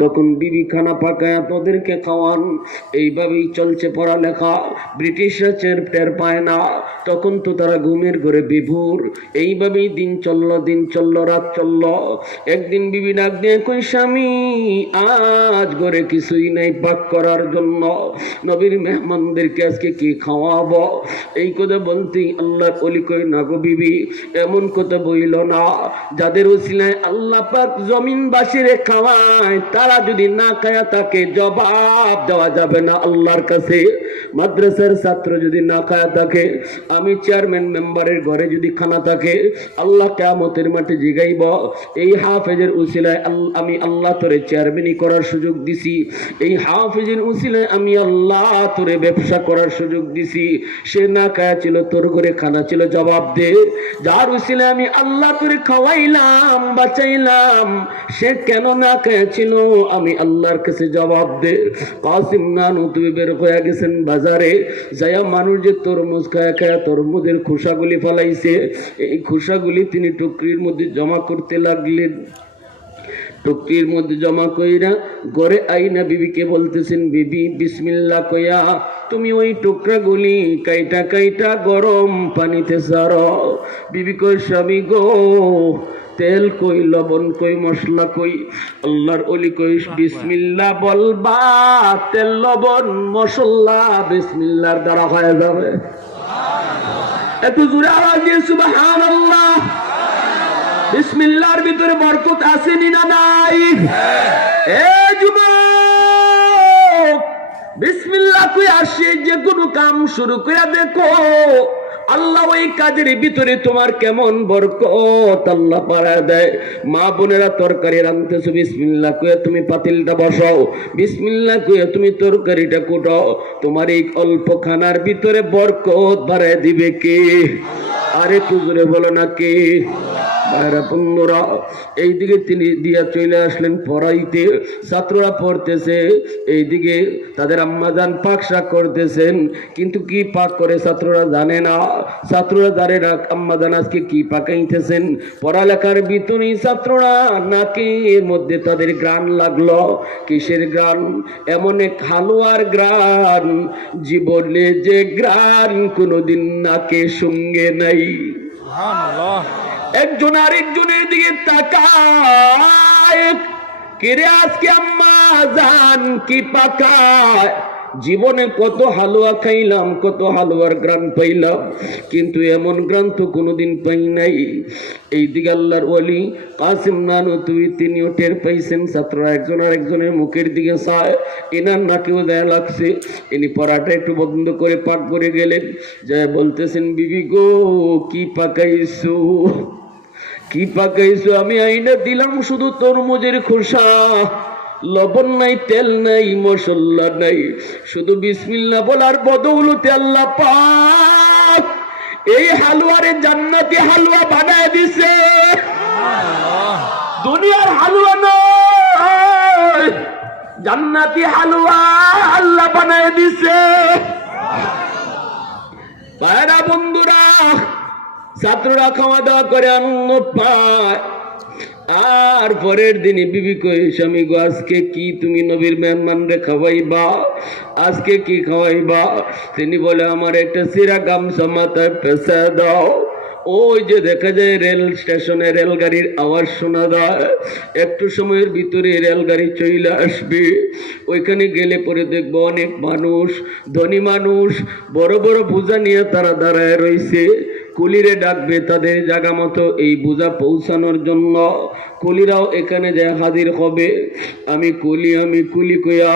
তখন বিবি খানা পাকায়া তোদেরকে খাওয়ান। এইভাবেই চলছে পড়ালেখা। ব্রিটিশরা টের পায় না, তখন তো তারা ঘুমের ঘরে বিভোর। এইভাবেই দিন চললো, রাত চললো। একদিন বিবি ডাক দিয়ে কই, স্বামী আজ ঘরে কিছুই নাই পাক করার জন্য, নবীর মেহমানদেরকে আজকে কি খাওয়াবো? এই কথা বলতেই আল্লাহর ওলি কই, না গো বিবি, এমন কথা বইল না। যাদের উসিলায় আল্লাহ পাক জমিনবাসীরে খাওয়ায়, তারা যদি না খায়া থাকে জবাব দেওয়া যাবে না আল্লাহর কাছে। মাদ্রাসার ছাত্র যদি না খায়া থাকে, আমি চেয়ারম্যান মেম্বারের ঘরে যদি খানা থাকে, আল্লাহ কিয়ামতের মাঠে জিগাইব, এই হাফেজের উসিলায় আমি আল্লাহ তোরে চেয়ারম্যানই করার সুযোগ দিছি, এই হাফেজের উসিলায় আমি আল্লাহ তোরে ব্যবসা করার সুযোগ দিছি। সে না খায়া ছিল, তোর ঘরে খানা ছিল, জবাব দে। যার উসিলায় আমি আল্লাহ তোরে খাওয়াইলাম, বাঁচাইলাম, সে কেন না খায়া ছিল, আমি আল্লাহর কাছে জবাব দে। কাসিম নানু তুমি বের হয়ে গেছেন বাজারে, যায়া মানুষ যে তরমুজ খায়া খায়া তরমুজের খোসাগুলি ফেলাইছে, এই খোসাগুলি তিনি টুকরির মধ্যে জমা করতে লাগলেন। টুকরির মধ্যে জমা কইরা ঘরে আইনা বিবিকে বলতেছেন, বিবি বিসমিল্লাহ কইয়া তুমি ওই টুকরাগুলি কাইটা কাইটা গরম পানিতে ছাড়ো। বিবি কই, স্বামী গো, তেল কই, লবণ কই, মশলা কই? আল্লাহর ওলি কই, বিসমিল্লাহ বলবা, তেল লবণ মশলা বিসমিল্লাহর দ্বারা হয়ে যাবে। এত জোরে আওয়াজ দিয়ে সুবহানাল্লাহ। বিসমিল্লাহর ভিতরে বরকত আছে না নাই? এ যুবক, বিসমিল্লাহ কই আসে যে কোনো কাম শুরু করে দেখো, আল্লাহ ওই কাজের ভিতরে তোমার কেমন বরকত আল্লাহ পাড়া দেয়। মা বোনেরা তরকারি রাঁধতেছো, বিসমিল্লাহ কইয়া তুমি পাতিলটা বসাও, বিসমিল্লাহ কইয়া তুমি তরকারিটা কুটাও, তোমার এই অল্প খানার ভিতরে বরকত বাড়ায় দিবে কে? আরে তুজুরে বলো না কে? বন্ধুরা, এইদিকে তিনি দিয়া চলে আসলেন পড়াইতে, ছাত্ররা পড়তেছে, এইদিকে তাদের আম্মাজান পাক শাক করতেছেন, কিন্তু কি পাক করে ছাত্ররা জানে না। ছাত্ররা জানে না আম্মাজান আজকে কি পাকাইতেছেন। পড়ালেখার ভিতরে ছাত্ররা নাকের মধ্যে তাদের গ্রান লাগলো। কিসের গ্রান? এমন এক হালুয়ার গ্রান, জীবনে যে গ্রান কোনোদিন নাকে সঙ্গে নাই। একজন আরেকজনের দিকে তাকায়, কিরে আজকে আম্মা জান কি পাকায়? জীবনে কত হালুয়া খাইলাম, কত হালুয়ার গ্রান পাইলাম, কিন্তু এমন গ্রান তো কোনোদিন পাই নাই। এইদিকে আল্লাহর ওলি কাসিম নানু তিনিও টের পাইছেন। ছাত্ররা একজন আরেকজনের মুখের দিকে চায়, এনার নাকেও দেয়া লাগছে। ইনি পড়াটা একটু বন্ধ করে পাক করে গেলেন, যায় বলতেছেন, বিবি গো কি পাকাইছো, কি পাকাইছো? আমি আইনা দিলাম শুধু তরমুজের খোসা, লবণ নাই, তেল নাই, মশলা নাই, শুধু বিসমিল্লাহ বলার বদৌলতে আল্লাহ পাক এই হালুয়ারে জান্নাতি হালুয়া বানায় দিছে। দুনিয়ার হালুয়া নয়, জান্নাতি হালুয়া আল্লাহ বানায় দিছে। ভাইরা বন্ধুরা, ছাত্ররা খাওয়া দাওয়া করে আনন্দ পায়। আর পরের দিনে বিবি কই, স্বামী গো আজকে কি তুমি নবীর মেহমানরে খাওয়াইবা? আজকে কি খাওয়াইবা? তিনি বলে, আমার একটা সিরা গামছা মাথায় পেঁচা দাও। ওই যে দেখা যায় রেল স্টেশনে রেলগাড়ির আওয়াজ শোনা যায়, একটু সময়ের ভিতরে রেলগাড়ি চলে আসবে। ওইখানে গেলে পরে দেখবো অনেক মানুষ, ধনী মানুষ, বড় বড় বোঝা নিয়ে তারা দাঁড়ায় রয়েছে। কুলিরে ডাকবে তাদের জায়গা মতো এই বোঝা পৌঁছানোর জন্য। কুলিরাও এখানে যায় হাজির হবে। আমি কুলি কইয়া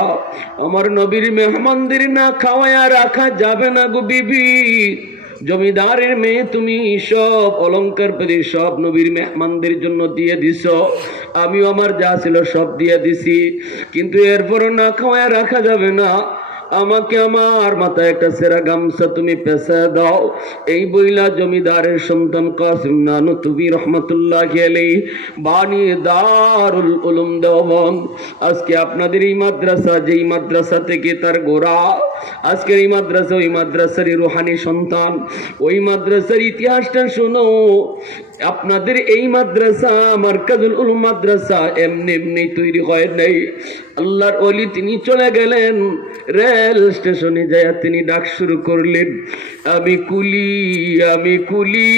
আমার নবীর মেহমানদের না খাওয়ায়া রাখা যাবে না গো বিবি। জমিদারের মেয়ে, তুমি সব অলংকার পেয়ে সব নবীর মেহমানদের জন্য দিয়ে দিছ, আমিও আমার যা ছিল সব দিয়ে দিছি, কিন্তু এরপরও না খাওয়ায়া রাখা যাবে না। আমাকে আমার মাথায় একটা সেরা গামছা তুমি পেঁচা দাও। এই বইলা জমিদারের সন্তান কাসিম নানুতুবি রহমতুল্লাহি আলাইহি বানিয়ে দারুল উলুম দেওবন্দ। আজকে আপনাদের এই মাদ্রাসা, যেই মাদ্রাসা থেকে তার গোড়া, আজকের এই মাদ্রাসা ওই মাদ্রাসারই রুহানি সন্তান। ওই মাদ্রাসার ইতিহাসটা শোনো। আপনাদের এই মাদ্রাসা মারকাজুল উলুম মাদ্রাসা এমনি এমনি তৈরি হয় নাই। আল্লাহর ওলি তিনি চলে গেলেন, রেল স্টেশনে যায় তিনি ডাক শুরু করলেন, আমি কুলি, আমি কুলি,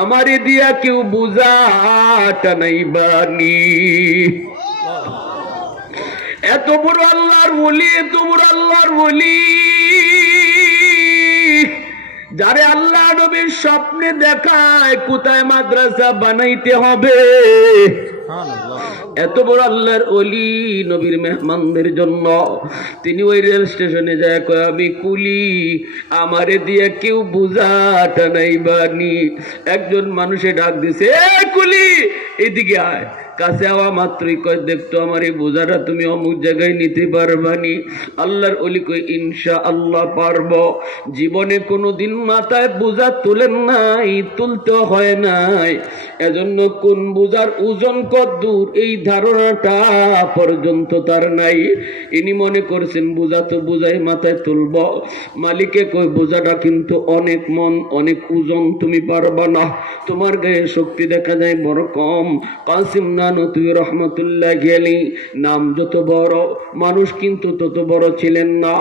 আমারে দিয়া কেউ বুঝা টানাইবানি। এত বড় আল্লাহর ওলি, এত বড় আল্লাহর ওলি, যারে আল্লাহ নবীর স্বপ্নে দেখায় কোথায় মাদ্রাসা বানাইতে হবে। এত বড় আল্লাহর ওলি নবীর মেহমানদের জন্য তিনি ওই রেল স্টেশনে যায় কয়, আমি কুলি, আমারে দিয়ে কেউ বুঝা টানাইবানি। একজন মানুষে ডাক দিছে, এ কুলি এদিকে আয়। কাছে আওয়া মাত্রই কয়, দেখতো আমার এই বোঝাটা তুমি অমুক জায়গায় নিতে পারবানি। আল্লাহর ওলি কই, ইনশা আল্লাহ পারবো। জীবনে কোনোদিন মাথায় বোঝা তুলেন নাই, তুলতে হয় নাই, এজন্য কোন বোঝার ওজন কত দূর এই ধারণাটা পর্যন্ত তার নাই। ইনি মনে করছেন বোঝা তো বোঝাই মাথায় তুলব। মালিকে কই, বোঝাটা কিন্তু অনেক মন, অনেক ওজন, তুমি পারবা না, তোমার গায়ে শক্তি দেখা যায় বড় কম। কাসিম নানতুবি রহমতুল্লাহ গেলি নাম যত বড়, মানুষ কিন্তু তত বড় ছিলেন না।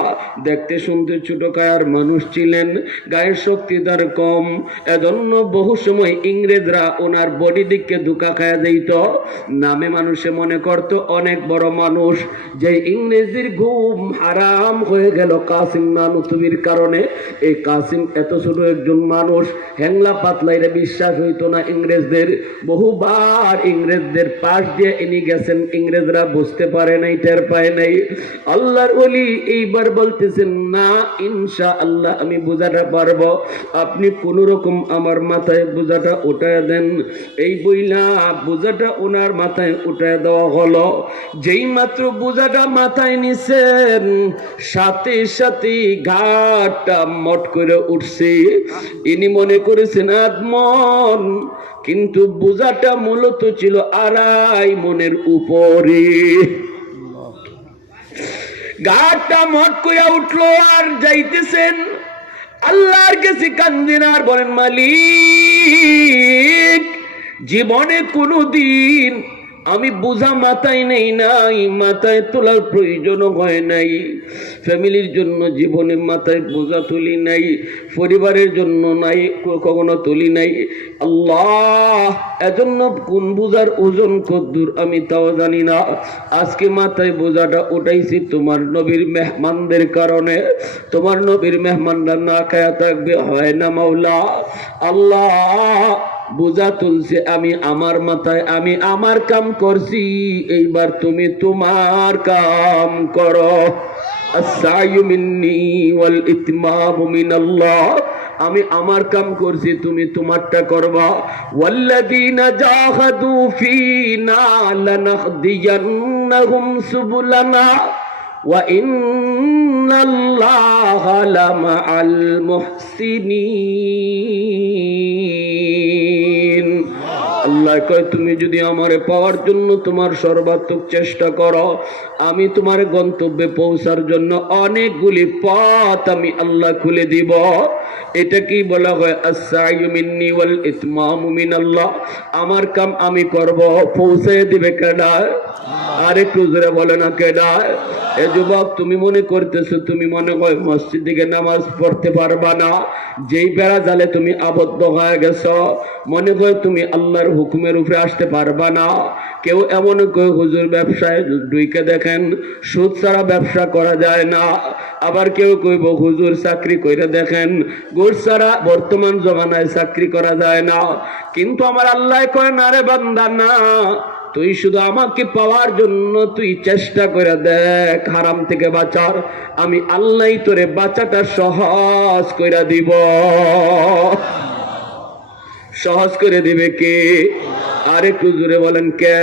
দেখতে শুনতে ছোট কায়ার মানুষ ছিলেন, গায়ের শক্তি তার কম। এজন্য বহু সময় ইংরেজরা ওনার বডি দিককে ধোঁকা খায়া দিত, নামে মানুষে মনে করত অনেক বড় মানুষ। যে ইংরেজির ঘুম হারাম হয়ে গেল কাসিম নানতুবির কারণে। এই কাসিম এত ছোট একজন মানুষ, হ্যাংলা পাতলাইরে বিশ্বাস হইতো না ইংরেজদের। বহুবার ইংরেজদের পাশ দিয়ে ইনি গেছেন, ইংরেজরা বুঝতে পারে নাই, টের পায় নাই। আল্লাহর ওলি এইবার বলতেছেন, না ইনশা আল্লাহ আমি বোঝাটা পারবো, আপনি কোন রকম আমার মাথায় বোঝাটা উঠায় দেন। এই বইলা বোঝাটা ওনার মাথায় উঠায় দেওয়া হলো। যেই মাত্র বোঝাটা মাথায় নিছেন, সাথে সাথে ঘাটটা মট করে উঠছে। ইনি মনে করেছেন আদমন, কিন্তু বোঝাটা মূলত ছিল 2.5 মনের উপরে। গাটা মট করে উঠলো আর যাইতেছেন আল্লাহর কাছে কান্দেন আর বলেন, মালিক জীবনে কোনোদিন আমি বোঝা মাথায় নেই নাই, মাথায় তোলার প্রয়োজন হয় নাই, ফ্যামিলির জন্য জীবনে মাথায় বোঝা তুলি নাই, পরিবারের জন্য নাই, কখনো তুলি নাই। আল্লাহ এজন্য কোন বোঝার ওজন কদ্দূর আমি তাও জানি না। আজকে মাথায় বোঝাটা উঠাইছি তোমার নবীর মেহমানদের কারণে। তোমার নবীর মেহমানরা না খায়া থাকবে, হয় না মাওলা। আল্লাহ বোঝা তুলছে আমি আমার মাথায়, আমি আমার কাম করছি, এইবার তুমি তোমার কাম করো। আস-সা'য়ু মিন্নি ওয়াল ইতমামু মিনাল্লাহ। আমি আমার কাম করছি, তুমি তোমারটা করবা। ওয়াল্লাযীনা জাহাদু ফীনা লানাহদিয়ান্নাহুম সুবুলানা ওয়া ইন্নাল্লাহা লামাআল মুহসিনিন। আল্লাহ কয়, তুমি যদি আমারে পাওয়ার জন্য তোমার সর্বাত্মক চেষ্টা করো, আমি তোমার গন্তব্যে পৌঁছার জন্য অনেকগুলি পথ আমি আল্লাহ খুলে দিব। এটা কি বলা হয়? আস-সা'য়ু মিন্নি ওয়াল ইতমামু মিনাল্লাহ। আমার কাম আমি করব, পৌঁছে দিবে কেডা? আর একটু জোরে বলে না, কেডা? এ যুবক, তুমি মনে করতেছো তুমি মনে হয় মসজিদে গিয়ে নামাজ পড়তে পারবা না, যেই বেড়া জালে তুমি আবদ্ধ হয়ে গেছো, মনে হয় তুমি আল্লাহর হুকুমের উপরে আসতে পারবা না। কেউ এমন কেউ হুজুর ব্যবসায় ঢুকে দেখেন, সুদ ছাড়া ব্যবসা করা যায় না। আবার কেউ কইব হুজুর চাকরি কইরা দেখেন, ঘুষ ছাড়া বর্তমান জমানায় চাকরি করা যায় না। কিন্তু আমার আল্লাহ কয়, না রে বান্দা, না, তুই শুধু আমাকে পাওয়ার জন্য তুই চেষ্টা করে দেখ হারাম থেকে বাঁচার, আমি আল্লাহ তোরে বাঁচাটা সহজ করে দিব। সহজ করে দিবে কে? আর একটু জোরে বলেন, কে?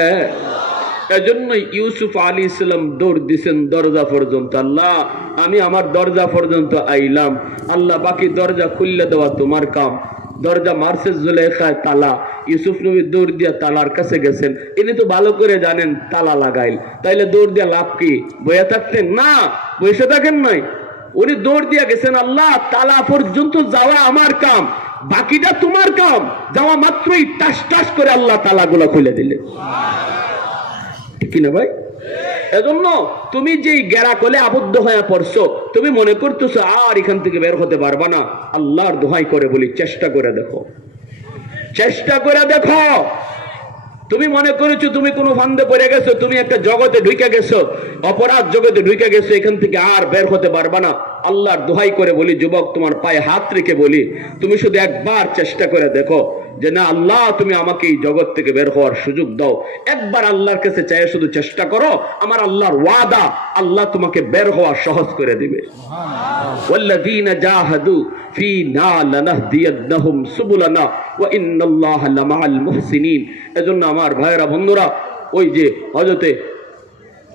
এজন্য ইউসুফ আলাইহিস সালাম দৌড় দিছেন দরজা পর্যন্ত। আল্লাহ আমি আমার দরজা পর্যন্ত আইলাম, আল্লাহ বাকি দরজা খুললে দেওয়া তোমার কাম। দরজা মারছে জুলেখায় তালা, ইউসুফ নবী দৌড় দিয়া তালার কাছে গেছেন। ইনি তো ভালো করে জানেন তালা লাগাইল, তাইলে দৌড় দিয়া লাভ কি? বইয়া থাকতেন না, বসে থাকেন নাই, উনি দৌড় দিয়া গেছেন। আল্লাহ তালা পর্যন্ত যাওয়া আমার কাম, বাকিটা তোমার কাম। যাওয়া মাত্রই টাস টাস করে আল্লাহ তালাগুলো খুলে দিলেন, ঠিক কিনা ভাই? এজন্য তুমি যেই গেরা কোলে আবদ্ধ হয়ে পড়ছো, তুমি মনে করতেছো আর এখান থেকে বের হতে পারবা না, আল্লাহর দোহাই করে বলি চেষ্টা করে দেখো, চেষ্টা করে দেখো। তুমি মনে করেছো তুমি কোনো ফান্দে পড়ে গেছো, তুমি একটা জগতে ঢুকে গেছো, অপরাধ জগতে ঢুকে গেছো, এখান থেকে আর বের হতে পারবা না। আল্লাহর দোহাই করে বলি যুবক, তোমার পায়ে হাত রেখে বলি, তুমি শুধু একবার চেষ্টা করে দেখো যে না আল্লাহ তুমি আমাকে এই জগৎ থেকে বের হওয়ার সুযোগ দাও। একবার আল্লাহর কাছে চাই, শুধু চেষ্টা করো, আমার আল্লাহর ওয়াদা আল্লাহ তোমাকে বের হওয়া সহজ করে দিবে। ওয়াল্লাযীনা জাহাদু ফীনা লানাহদিয়ান্নাহুম সুবুলানা ওয়া ইন্নাল্লাহা লামাআল মুহসিনিন। এজন্য আমার ভাইয়েরা বন্ধুরা, ওই যে হযরতে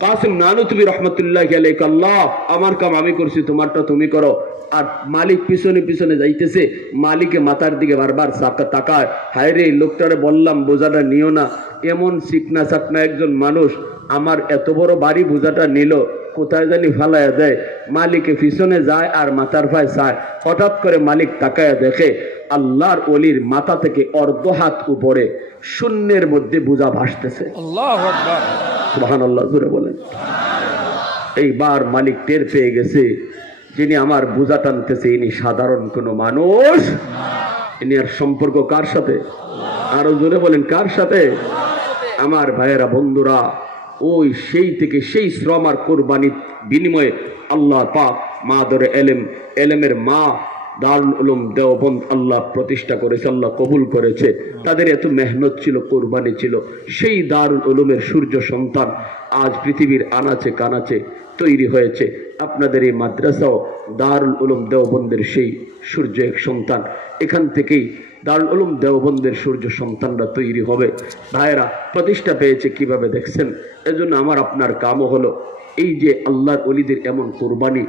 কাসিম নানুতুবি রহমতুল্লাহি আলাইহি, আল্লাহ আমার কাম আমি করছি, তোমারটা তুমি করো। আর মালিক পিছনে পিছনে যাইতেছে, মালিকে মাথার দিকে বারবার তাকায়, হায় রে লোকটারে বললাম বোঝাটা নিও না, এমন চিকনা চাকনা একজন মানুষ আমার এত বড় বাড়ি বোঝাটা নিল, কোথায় জানি ফালাইয়া দেয়। মালিকে পিছনে যায় আর মাথার ভাই চায়, হঠাৎ করে মালিক তাকায় দেখে আল্লাহর ওলির মাথা থেকে অর্ধ হাত উপরে শূন্যের মধ্যে বোঝা ভাসতেছে। আল্লাহু আকবার, সুবহানাল্লাহ, জোরে বলেন। এইবার মালিক টের পেয়ে গেছে যিনি আমার বোঝা টানতেছে ইনি সাধারণ কোনো মানুষ, ইনি আর সম্পর্ক কার সাথে? আরো জোরে বলেন, কার সাথে? আমার ভাইয়েরা বন্ধুরা, ওই সেই থেকে সেই শ্রম আর কোরবানির বিনিময়ে আল্লাহ পাক মাদরে এলেমের মা দারুল উলুম দেওবন্দ আল্লাহ প্রতিষ্ঠা করেছে, আল্লাহ কবুল করেছে। তাদের এত মেহনত ছিল, কোরবানি ছিল। সেই দারুল উলুমের সূর্য সন্তান আজ পৃথিবীর আনাচে কানাচে তৈরি হয়েছে। আপনাদের এই মাদ্রাসাও দারুল উলুম দেওবন্দের সেই সূর্য এক সন্তান। এখান থেকেই দারুল উলুম দেওবন্দের সূর্য সন্তানরা তৈরি হবে। ভাইয়েরা প্রতিষ্ঠা পেয়েছে কিভাবে দেখছেন? এজন্য আমার আপনার কামও হলো এই যে আল্লাহর ওলিদের এমন কোরবানি